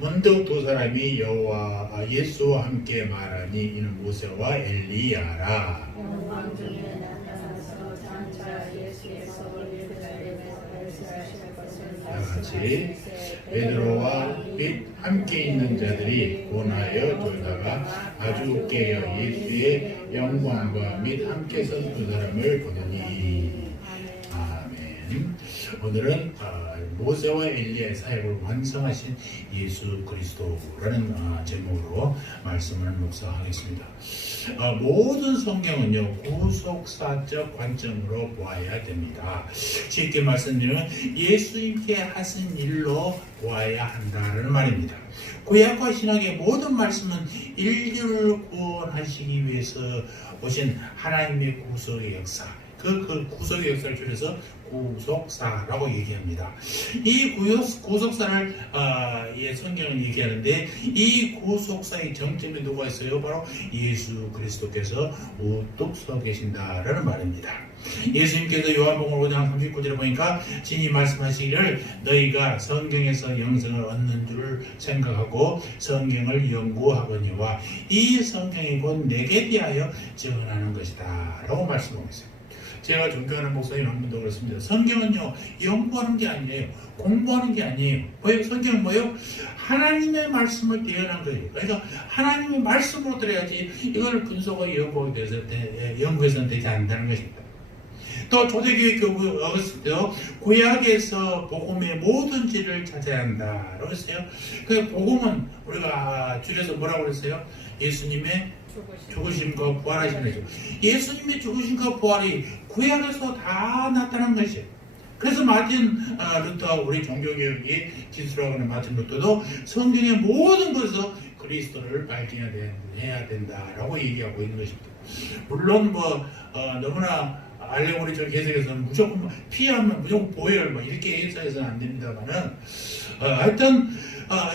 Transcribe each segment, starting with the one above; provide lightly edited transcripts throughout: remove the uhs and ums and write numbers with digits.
문득 두 사람이 여호와 예수와 함께 말하니 이는 모세와 엘리야라. 영광 중에 나타나서 장차 예수께서 우리 그날에 말씀하실 것을 다같이 베드로와 및 함께 있는 자들이 원하여 돌다가 아주 깨어 예수의 영광과 및 함께 선 두 사람을 보더니. 아멘. 오늘은 모세와 엘리야의 사역을 완성하신 예수 그리스도라는 제목으로 말씀을 묵상하겠습니다. 모든 성경은요 구속사적 관점으로 보아야 됩니다. 쉽게 말씀드리면 예수님께 하신 일로 보아야 한다는 말입니다. 구약과 신약의 모든 말씀은 인류를 구원하시기 위해서 오신 하나님의 구속의 역사, 그 구속의 역사를 줄여서 구속사라고 얘기합니다. 이 구속사를 성경은 얘기하는데 이 구속사의 정점에 누가 있어요? 바로 예수 그리스도께서 우뚝 서 계신다라는 말입니다. 예수님께서 요한복음 5장 39절에 보니까 진히 말씀하시기를 너희가 성경에서 영생을 얻는 줄 생각하고 성경을 연구하거니와 이 성경이 곧 내게 대하여 증언하는 것이다 라고 말씀하고 있어요. 제가 존경하는 목사님 한 분도 그렇습니다. 성경은요 연구하는 게 아니에요. 공부하는 게 아니에요. 뭐예요? 성경은 뭐예요? 하나님의 말씀을 대연한 거예요. 그러니까 하나님의 말씀으로 들어야지 이걸 분석하고 연구해서는 되지 않는다는 것입니다. 또 초대교회 교부 어거스틴도 구약에서 복음의 모든 질을 찾아야 한다라고 했어요. 그 복음은 우리가 줄여서 뭐라고 그랬어요? 예수님의 죽으심과 부활하신 거죠. 예수님의 죽으심과 부활이 구약에서 다 나타난 것이에요. 그래서 마틴 루터, 우리 종교개혁이 기술하고 있는 마틴 루터도 성경의 모든 것에서 그리스도를 발견해야 된다라고 얘기하고 있는 것입니다. 물론 너무나 알레고리적인 해석에서는 무조건 피하면 무조건 보혈 이렇게 해석해서는 안 됩니다만은 하여튼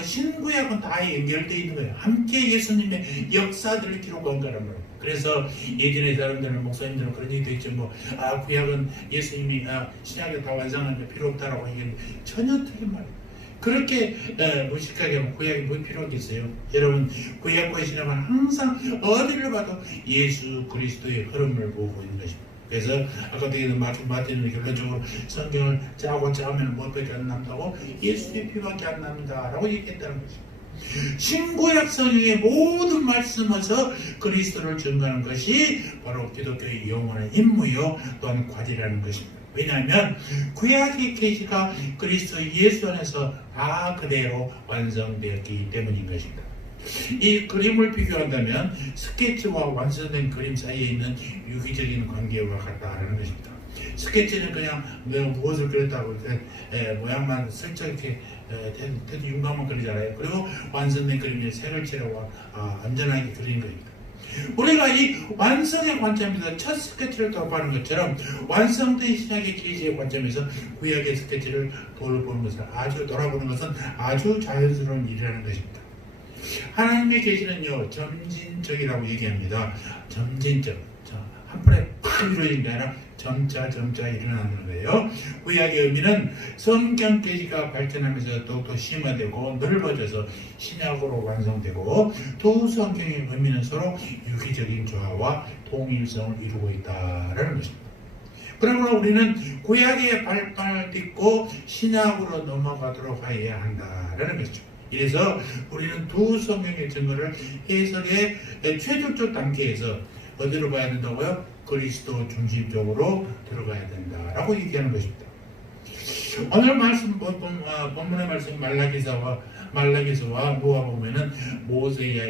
신구약은 다 연결되어 있는 거예요. 함께 예수님의 역사들을 기록한 거란 말이에요. 그래서 예전의 사람들은 목사님들은 그런 얘기도 있죠. 구약은 예수님이 신약에 다 완성한 게 필요 없다라고 얘기했는데 전혀 틀린 말이에요. 그렇게 무식하게 하면 구약이 뭐 필요가 있어요? 여러분 구약과 신약은 항상 어디를 봐도 예수 그리스도의 흐름을 보고 있는 것입니다. 그래서 아까도 얘기한 마틴은 결론적으로 성경을 짜면 무엇밖에 안 남다고 예수의 피밖에 안 남는다라고 얘기했다는 것입니다. 신구약 성경의 모든 말씀에서 그리스도를 증거하는 것이 바로 기독교의 영원한 임무요 또한 과제라는 것입니다. 왜냐하면 구약의 계시가 그리스도 예수 안에서 다 그대로 완성되었기 때문인 것입니다. 이 그림을 비교한다면 스케치와 완성된 그림 사이에 있는 유기적인 관계와 같다라는 것입니다. 스케치는 그냥 내가 무엇을 그렸다고 모양만 슬쩍 이렇게 대도 윤곽만 그리잖아요. 그리고 완성된 그림에 색을 칠하고 안전하게 그리는 겁니다. 우리가 이 완성의 관점에서 첫 스케치를 돌아보는 것처럼 완성된 신약의 계시의 관점에서 구약의 스케치를 돌아보는 것은 아주 자연스러운 일이라는 것입니다. 하나님의 계시는요 점진적이라고 얘기합니다. 점진적, 한 번에 팍 이루어진 게 아니라 점차 일어나는 거예요. 구약의 의미는 성경 계시가 발전하면서 더욱더 심화되고 넓어져서 신약으로 완성되고 두 성경의 의미는 서로 유기적인 조화와 통일성을 이루고 있다라는 것입니다. 그러므로 우리는 구약의 발판을 딛고 신약으로 넘어가도록 해야 한다라는 것이죠. 그래서 우리는 두 성경의 증거를 해석의 최종적 단계에서 어디로 봐야 된다고요? 그리스도 중심적으로 들어가야 된다라고 얘기하는 것입니다. 오늘 말씀 본문의 말씀 말라기서와 누가복음에는 모세야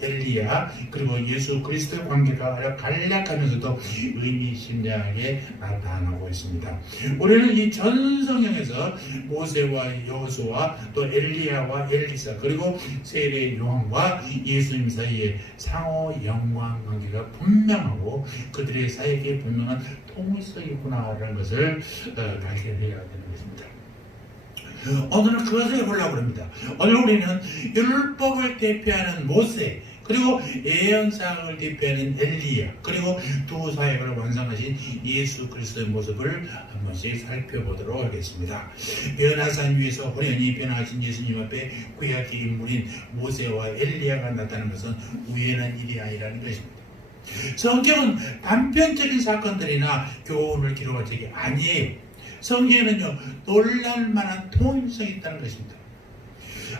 엘리야 그리고 예수 그리스도의 관계가 간략하면서도 의미심장하게 나타나고 있습니다. 우리는 이 전 성경에서 모세와 여호수아 또 엘리야와 엘리사 그리고 세례 요한과 예수님 사이에 상호 영광 관계가 분명하고 그들의 사이에 분명한 통일성이 있구나라는 것을 발견해야 되는 것입니다. 오늘은 그것을 해보려고 합니다. 오늘 우리는 율법을 대표하는 모세 그리고 예언사항을 대표하는 엘리야, 그리고 두 사역을 완성하신 예수 그리스도의 모습을 한 번씩 살펴보도록 하겠습니다. 변화산 위에서 호련히 변화하신 예수님 앞에 구약의 인물인 모세와 엘리야가 나타나는 것은 우연한 일이 아니라는 것입니다. 성경은 단편적인 사건들이나 교훈을 기록한 책이 아니에요. 성경에는요, 놀랄만한 통일성이 있다는 것입니다.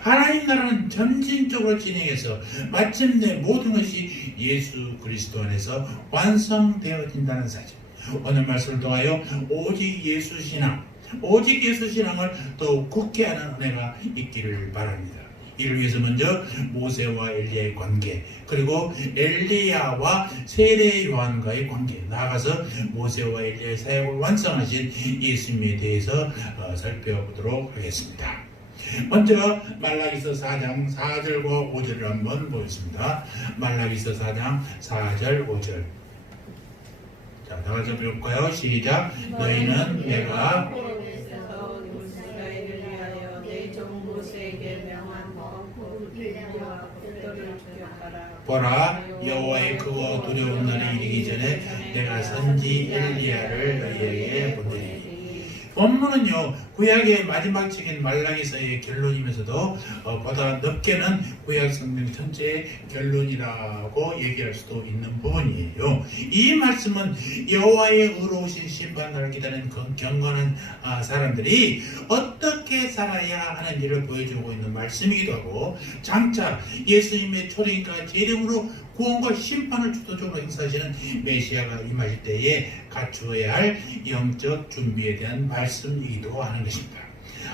하나님 나라는 점진적으로 진행해서 마침내 모든 것이 예수 그리스도 안에서 완성되어진다는 사실. 오늘 말씀을 통하여 오직 예수 신앙을 더욱 굳게 하는 은혜가 있기를 바랍니다. 이를 위해서 먼저 모세와 엘리야의 관계, 그리고 엘리야와 세례 요한과의 관계, 나아가서 모세와 엘리야의 사역을 완성하신 예수님에 대해서 살펴보도록 하겠습니다. 먼저 말라기서 4장 4절과 5절을 한번 보겠습니다. 말라기서 4장 4절 5절. 자, 다 같이 볼까요? 시작. 너희는 내가 이스라엘을 위하여 내 종 모세에게 명한 법과 뜻대로 지켜가라. 보라, 여호와의 크고 두려운 날이 이르기 전에 내가 선지 엘리야를 너희에게 보내리. 본문은요, 구약의 마지막 책인 말라기서의 결론이면서도 보다 넓게는 구약 성경 전체의 결론이라고 얘기할 수도 있는 부분이에요. 이 말씀은 여호와의 의로우신 심판을 기다리는 경건한 사람들이 어떻게 살아야 하는지를 보여주고 있는 말씀이기도 하고, 장차 예수님의 초림과 재림으로 구원과 심판을 주도적으로 행사하시는 메시아가 임하실 때에 갖추어야 할 영적 준비에 대한 말씀이기도 하는 것입니다.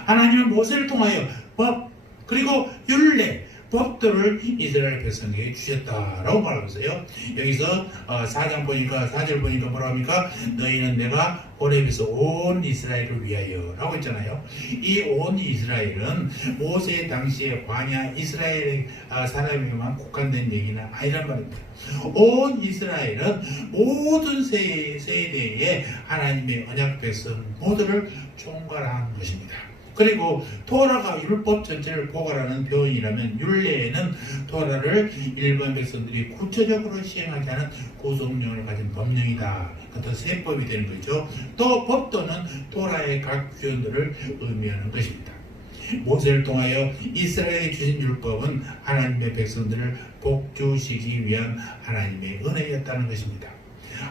하나님은 모세를 통하여 법, 그리고 율례, 법도를 이스라엘 백성에게 주셨다라고 말하고 있어요. 여기서 4장 보니까 4절 보니까 뭐라고 합니까? 너희는 내가 호렙에서 온 이스라엘을 위하여 라고 했잖아요. 이 온 이스라엘은 모세 당시의 광야 이스라엘 사람에게만 국한된 얘기는 아니란 말입니다. 온 이스라엘은 모든 세대의 하나님의 언약 백성 모두를 총괄한 것입니다. 그리고 토라가 율법 전체를 포괄하는 표현이라면, 율례에는 토라를 일반 백성들이 구체적으로 시행하지 않은 구속령을 가진 법령이다. 더 세법이 되는 거죠. 또 법도는 토라의 각 규현들을 의미하는 것입니다. 모세를 통하여 이스라엘에 주신 율법은 하나님의 백성들을 복주시기 위한 하나님의 은혜였다는 것입니다.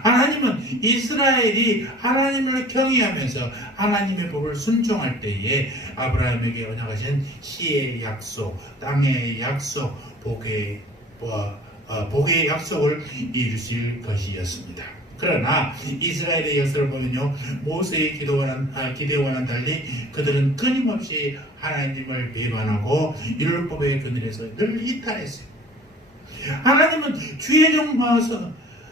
하나님은 이스라엘이 하나님을 경외하면서 하나님의 법을 순종할 때에 아브라함에게 언약하신 시의 약속, 땅의 약속, 복의 약속을 이루실 것이었습니다. 그러나 이스라엘의 역사를 보면요, 모세의 기대와는 달리 그들은 끊임없이 하나님을 배반하고 율법의 그늘에서 늘 이탈했어요. 하나님은 주의 종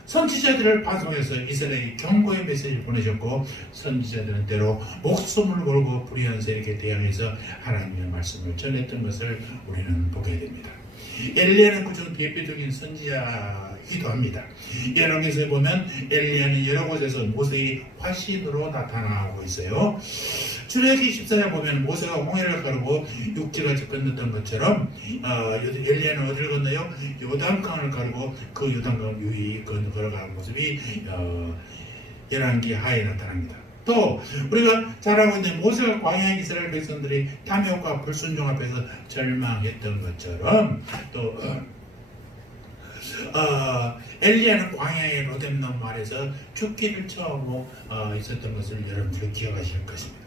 선지자들을 파송해서 이스라엘에 경고의 메시지를 보내셨고, 선지자들은 때로 목숨을 걸고 불의한 세력에 대항해서 하나님의 말씀을 전했던 것을 우리는 보게 됩니다. 엘리야는 그중 대표적인 선지자이기도 합니다. 열왕기서에 보면 엘리야는 여러 곳에서 모세의 화신으로 나타나고 있어요. 출애굽기 14장 보면 모세가 홍해를 가르고 육지가 건넜던 것처럼 엘리야는 어디를 건너요? 요단강을 가르고 그 요단강 유이 걸어가는 모습이 열왕기 하에 나타납니다. 또 우리가 잘 알고 있는 모세가 광야의 이스라엘 백성들이 탐욕과 불순종 앞에서 절망했던 것처럼, 또 엘리야는 광야의 로뎀나무 아래서 죽기를 처하고 있었던 것을 여러분들이 기억하실 것입니다.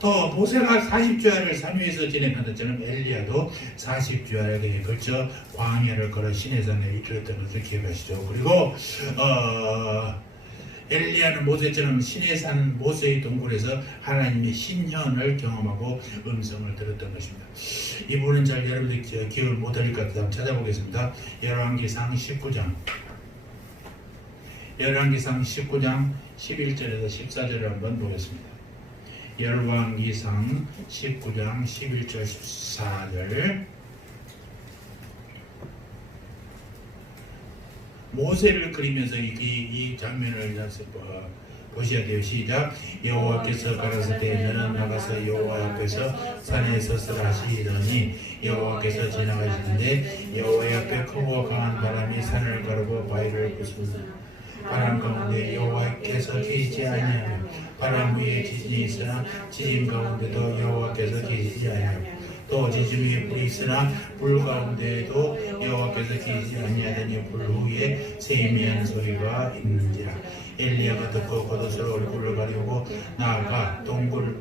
또 모세가 40주야를 삼위에서 지내는 것처럼 엘리야도 40주야에 걸쳐 광야를 걸어 시내산에 이르렀던 것을 기억하시죠. 그리고 엘리야는 모세처럼 시내산 모세의 동굴에서 하나님의 신현을 경험하고 음성을 들었던 것입니다. 이 부분은 잘 여러분들이 기억을 못할 것 같아서 찾아보겠습니다. 열왕기상 19장 11절에서 14절을 한번 보겠습니다. 열왕기상 19장 11절 14절. 모세를 그리면서 이 장면을 보셔야 돼요. 시작. 여호와께서 가라사대 너는 나가서 여호와 앞에서 산에 섰으라 하시더니 여호와께서 지나가시는데 여호와 앞에 크고 강한 바람이 산을 가르고 바위를 부수는 바람 가운데 여호와께서 계시지 아니하며 바람 위에 지진이 있으나 지진 가운데도 여호와께서 계시지 아니하며 또 지진 위에 불이 있으나 불 가운데에도 여호와께서 계시지 아니하더니 불 위에 세미한 소리가 있는지라. 엘리야가 듣고 겉옷을 얼굴을 가리우고 나아가 동굴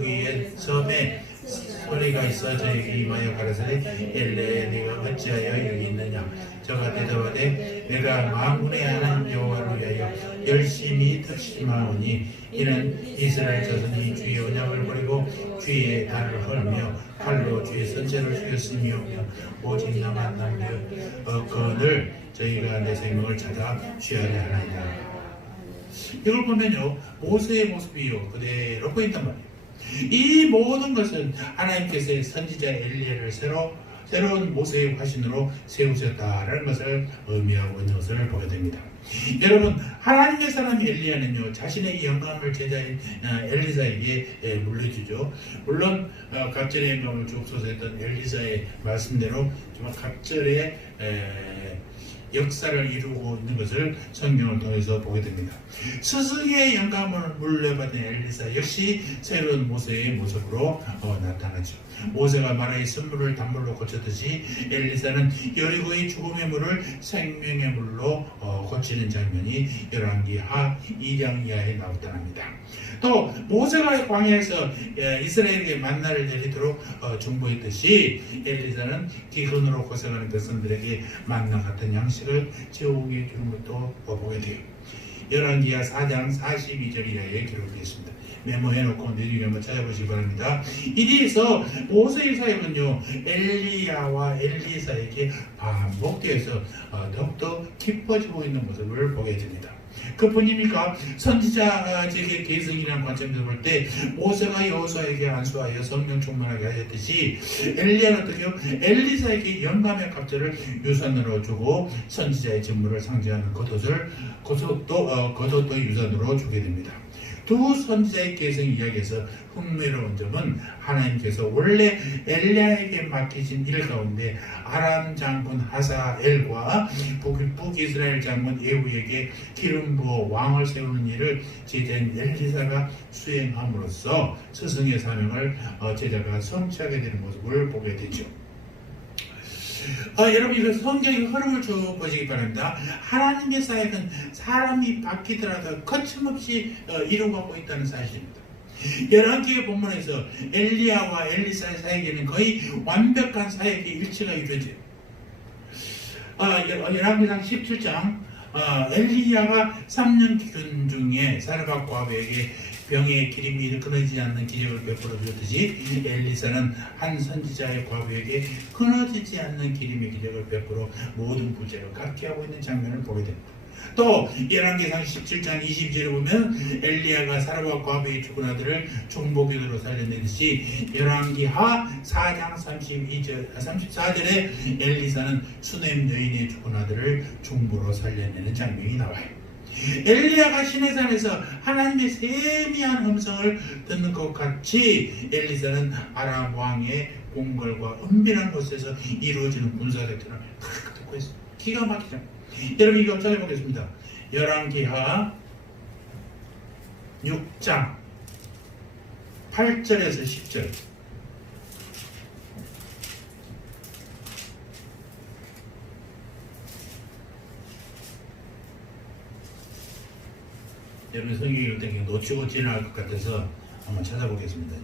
위에 섬에 소리가 있어 저에게 임하여 가라사대 엘리야 네가 어찌하여 여기 있느냐. 저가 대답하되 내가 만군의 하나님 여호와를 위하여 열심히 특심하오니 이는 이스라엘 자손이 주의 언약을 버리고 주의 단을 헐며 칼로 주의 선체를 죽였으며 오직 나만 남겨 그늘 저희가 내 생명을 찾아 취하려 하나이다. 이걸 보면요 모세의 모습이요 그대로 보인단 말이에요. 이 모든 것은 하나님께서 선지자 엘리야를 새로운 모세의 화신으로 세우셨다라는 것을 의미하고 있는 것을 보게 됩니다. 여러분 하나님의 사람 엘리야는요 자신의 영광을 제자인 엘리사에게 물려주죠. 물론 갑절의 영광을 주옵소서 했던 엘리사의 말씀대로 정말 갑절의 역사를 이루고 있는 것을 성경을 통해서 보게 됩니다. 스승의 영감을 물려받은 엘리사 역시 새로운 모세의 모습으로 나타나죠. 모세가 마라의 쓴물을 단물로 고쳤듯이 엘리사는 여리고의 죽음의 물을 생명의 물로 고치는 장면이 열왕기하 2장 이하에 나타납니다. 또 모세가 광야에서 이스라엘에게 만나를 내리도록 중보했듯이 엘리사는 기근으로 고생하는 백성들에게 만나 같은 양식을 제공해 주는 것도 보게 돼요. 열왕기하 4장 42절 이하에 기록되어 있습니다. 메모해놓고 내일 한번 찾아보시기 바랍니다. 이리에서 모세의 사역은요 엘리야와 엘리사에게 반복되어서 더욱더 깊어지고 있는 모습을 보게 됩니다. 그뿐입니까? 선지자직의 계승이라는 관점에서 볼 때 모세가 여호수아에게 안수하여 성령 충만하게 하였듯이 엘리야는 어떻게요? 엘리사에게 영감의 갑절을 유산으로 주고 선지자의 직무를 상징하는 겉옷도 유산으로 주게 됩니다. 두 선지자의 계승 이야기에서 흥미로운 점은 하나님께서 원래 엘리야에게 맡기신 일 가운데 아람 장군 하사엘과 북이스라엘 장군 에후에게 기름 부어 왕을 세우는 일을 제자인 엘리사가 수행함으로써 스승의 사명을 제자가 성취하게 되는 모습을 보게 되죠. 여러분 이거 성경의 흐름을 쭉 보시기 바랍니다. 하나님의 사역은 사람이 바뀌더라도 거침없이 이루어가고 있다는 사실입니다. 열왕기의 본문에서 엘리야와 엘리사의 사역에는 거의 완벽한 사역의 일치가 이루어져요. 열왕기상 17장 엘리야가 3년 기근 중에 사르밧 과부에게 병의 기름이 끊어지지 않는 기적을 베풀어 주었듯이 엘리사는 한 선지자의 과부에게 끊어지지 않는 기름의 기적을 베풀어 모든 부재를 갖게 하고 있는 장면을 보게 됩니다. 또 열왕기상 17장 22절에 보면 엘리야가 사르밧 과부의 죽은 아들을 중보기도로 살려내듯이 열왕기하 4장 34절에 엘리사는 수넴 여인의 죽은 아들을 중보로 살려내는 장면이 나와요. 엘리야가 시내산에서 하나님의 세미한 음성을 듣는 것 같이 엘리사는 아람 왕의 궁궐과 은밀한 곳에서 이루어지는 군사대처럼 듣고 있습니다. 기가 막히죠. 여러분 이거 찾아보겠습니다. 열왕기하 6장 8절에서 10절. 여러분 성경이 읽을 놓치고 지나갈 것 같아서 한번 찾아보겠습니다.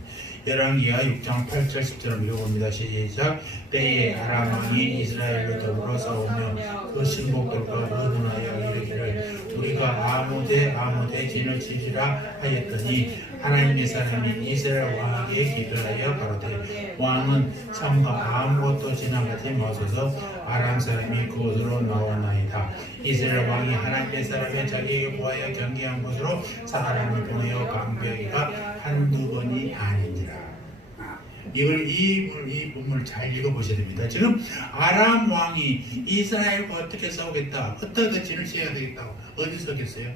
열왕기하 6장 8절 10절을 읽어봅니다. 시작. 때에 아람 왕이 이스라엘로 더불어 싸우며 그 신복들과 의논하여 이르기를 우리가 아무 진을 치시라 하였더니 하나님의 사람이 이스라엘 왕에게 기도하여 가로되 왕은 성과 아무것도 지나가지 마소서. 아람 사람이 그곳으로 나오나이다. 이스라엘 왕이 하나님의 사람의 자기에게 보하여 경계한 곳으로 사람을 보내어 강구하기가 한두 번이 아니니라. 이 부분을 잘 읽어보셔야 됩니다. 지금 아람 왕이 이스라엘과 어떻게 싸우겠다, 어떻게 진을 치어야 되겠다고 어디서 겠어요?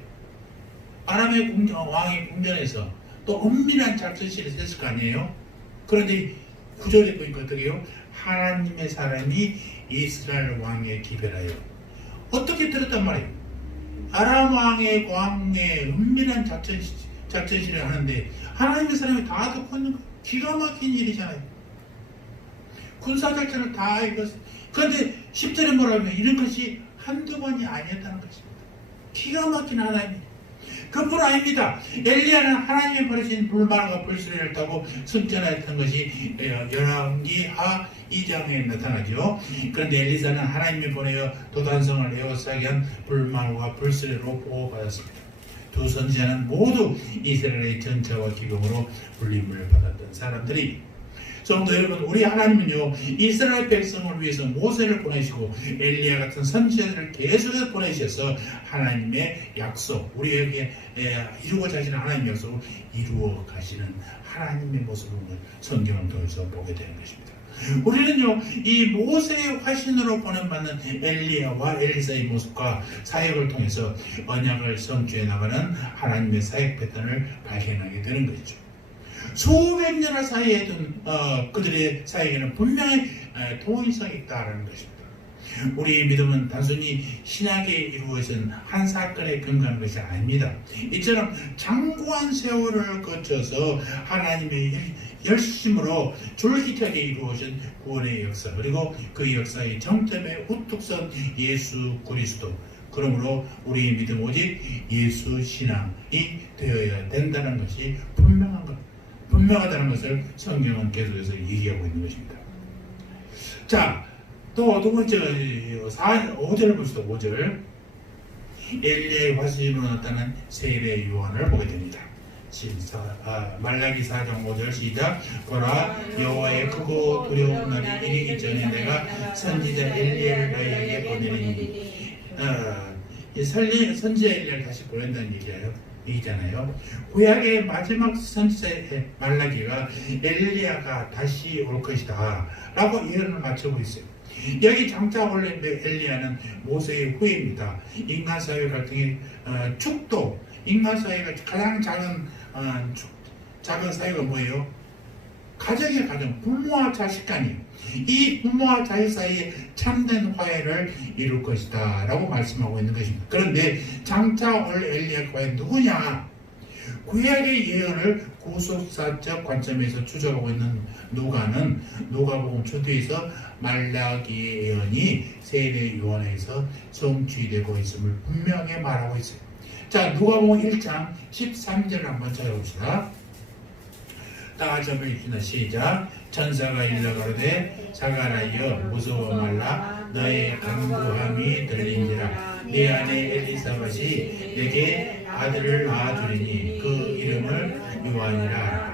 아람의 왕의 궁전에서 또 은밀한 작전실에 있을 거 아니에요? 그런데 구절에 보니까 어떻게 해요? 하나님의 사람이 이스라엘 왕에 기별하여 어떻게 들었단 말이에요? 아람 왕의 은밀한 작전실에 하는데 하나님의 사람이 다 듣고 있는 거 기가 막힌 일이잖아요. 군사작전을 다 이뤘어요. 그런데 10절에 뭐라고 해요? 이런 것이 한두 번이 아니었다는 것입니다. 기가 막힌 하나님. 그뿐 아닙니다. 엘리야는 하나님이 버리신 불만과 불수레를 타고 승천하였던 것이 열왕기하 2장에 나타나죠. 그런데 엘리사는 하나님이 보내어 도단성을 에워싸게 한 불만과 불수레로 보호받았습니다. 두 선지자는 모두 이스라엘의 전차와 기병으로 불림을 받았던 사람들이, 성도 여러분, 우리 하나님은요 이스라엘 백성을 위해서 모세를 보내시고 엘리야 같은 선지자들을 계속해서 보내셔서 하나님의 약속, 우리에게 이루고자 하시는 하나님의 약속을 이루어 가시는 하나님의 모습을 오늘 성경을 통해서 보게 되는 것입니다. 우리는요 이 모세의 화신으로 보냄받는 엘리야와 엘리사의 모습과 사역을 통해서 언약을 성취해 나가는 하나님의 사역 패턴을 발견하게 되는 것이죠. 수백 년을 사이에 둔 그들의 사이에는 분명히 통일성이 있다는 것입니다. 우리의 믿음은 단순히 신학에 이루어진 한 사건에 근거한 것이 아닙니다. 이처럼 장구한 세월을 거쳐서 하나님의 열심으로 줄기차게 이루어진 구원의 역사, 그리고 그 역사의 정점에 우뚝 선 예수 그리스도, 그러므로 우리의 믿음 오직 예수 신앙이 되어야 된다는 것이 분명하다는 것을 성경은 계속해서 얘기하고 있는 것입니다. 자, 또 두 번째 5절을 봅시다. 5절. 엘리야의 화신으로 나타난 세례 요한을 보게 됩니다. 말라기 4장 5절 시작. 보라, 여호와의 크고 두려운 날이 이르기 전에 내가 선지자 엘리야를 너희에게 보내리니. 선지자 엘리야를 다시 보낸다는 얘기잖아요. 구약의 마지막 선지자 말라기가 엘리야가 다시 올 것이다 라고 예언을 마치고 있어요. 여기 장차 올 엘리야는 모세의 후예입니다. 인간 사회 갈등의 축도, 인간 사회가 가장 작은 사회가 뭐예요? 가정의 가정, 부모와 자식 간이에요. 이 부모와 자식 사이에 참된 화해를 이룰 것이다 라고 말씀하고 있는 것입니다. 그런데 장차 올 엘리야가 과연 누구냐? 구약의 예언을 구속사적 관점에서 추적하고 있는 누가는 누가복음 초대에서 말라기의 예언이 세례 요한에서 성취되고 있음을 분명히 말하고 있어요. 자, 누가복음 1장 13절을 한번 찾아봅시다. 다 같이 한번 읽습니다. 시작. 천사가 일러가로되 자가라여 무서워 말라, 너의 간구함이 들린지라. 네 아내 엘리사벳이 내게 아들을 낳아주리니 그 이름을 요한이라.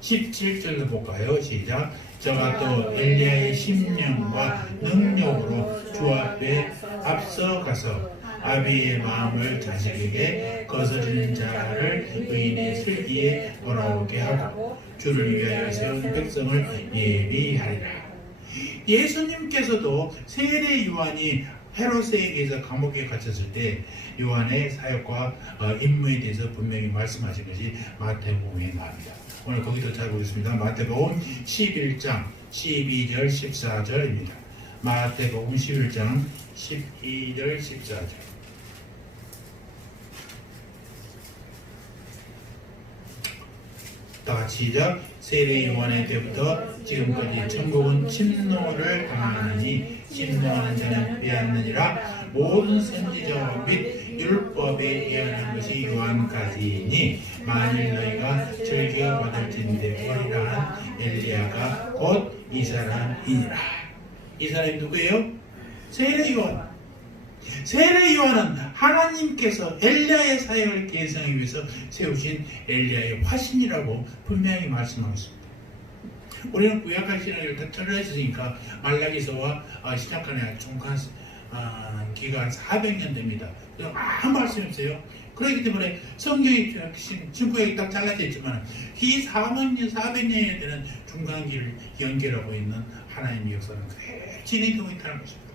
17절도 볼까요? 시작. 저가 또 엘리야의 심령과 능력으로 주 앞에 앞서가서 아비의 마음을 자식에게 거스르는 자를 의인의 슬기에 돌아오게 하고 주를 위하여 세운 백성을 예비하리라. 예수님께서도 세례 요한이 헤롯에게서 감옥에 갇혔을 때 요한의 사역과 임무에 대해서 분명히 말씀하신 것이 마태복음에 나옵니다. 오늘 거기도 잘 보겠습니다. 마태복음 11장 12절 14절입니다. 마태복음 11장 12절 14절. 다 같이 시작. 세례 요한의 때부터 지금까지 천국은 침노를 당하느니 침노하는 자는 빼앗느니라. 모든 선지자와 및 율법에 예언한 것이 요한까지이니 만일 너희가 즐겨 받을진대 오리라 한 엘리야가 곧 이 사람이니라. 이 사람이 누구예요? 세례 요한. 세례 요한은 하나님께서 엘리야의 사역을 계승하기 위해서 세우신 엘리야의 화신이라고 분명히 말씀하고 있습니다. 우리는 구약과 신약을 다 틀어졌으니까 말라기서와 시작간의 중간 기간 400년 됩니다. 아무 말씀이 없어요. 그렇기 때문에 성경이 신구약이 딱 잘라져 있지만 이 400년에 되는 중간기를 연결하고 있는 하나님의 역사는 그대로 진행되고 있다는 것입니다.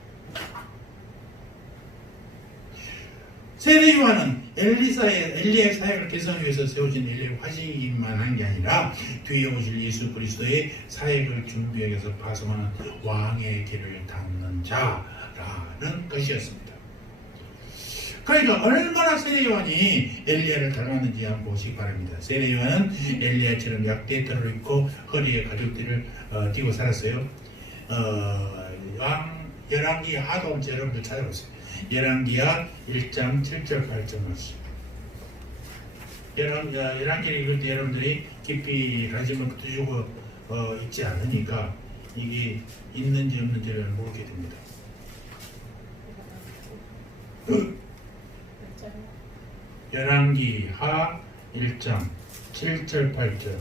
세례 요한은 엘리야의 사역을 개선하기 위해서 세워진 엘리야의 화신이만 한 게 아니라 뒤에 오실 예수 그리스도의 사역을 준비하기 위해서 파송하는 왕의 길을 닦는 자라는 것이었습니다. 그러니까 얼마나 세례 요한이 엘리야를 닮았는지 한번 보시기 바랍니다. 세례 요한은 엘리야처럼 약대털을 입고 허리에 가죽띠를 띠고 살았어요. 열왕기 하도 여러분들 찾아보세요. 열왕기하 1장 7절 8절 말씀. 열왕기를 읽을 때 여러분들이 깊이 관심을 두시고 있지 않으니까 이게 있는지 없는지를 모르게 됩니다. 열왕기하 1장 7절 8절.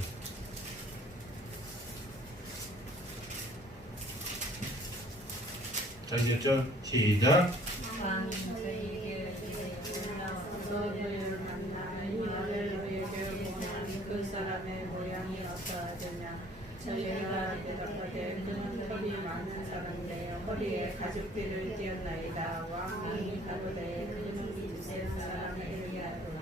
자, 이제 시작. 너희를 만나 이마를 너희에게 보면 그 사람의 모양이 어떠하느냐. 저희가 대답하되 그는 털이 많은 사람인데 허리에 가죽띠를 띄었나이다. 왕이 가로되 그는 이스라엘 사람 엘리야로라.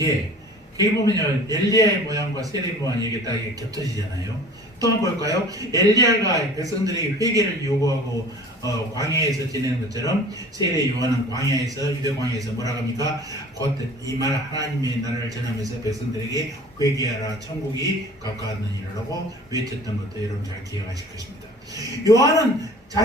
예, 여기 보면요, 엘리야의 모양과 세례 모양이 이게 딱 겹쳐지잖아요. 또 한번 볼까요? 엘리야가 백성들에게 회개를 요구하고 광야에서 지내는 것처럼 세례 요한은 광야에서 유대 광야에서 뭐라고 합니까? 곧 이 말 하나님의 나라를 전하면서 백성들에게 회개하라 천국이 가까웠느니라고 외쳤던 것도 여러분 잘 기억하실 것입니다. 요한은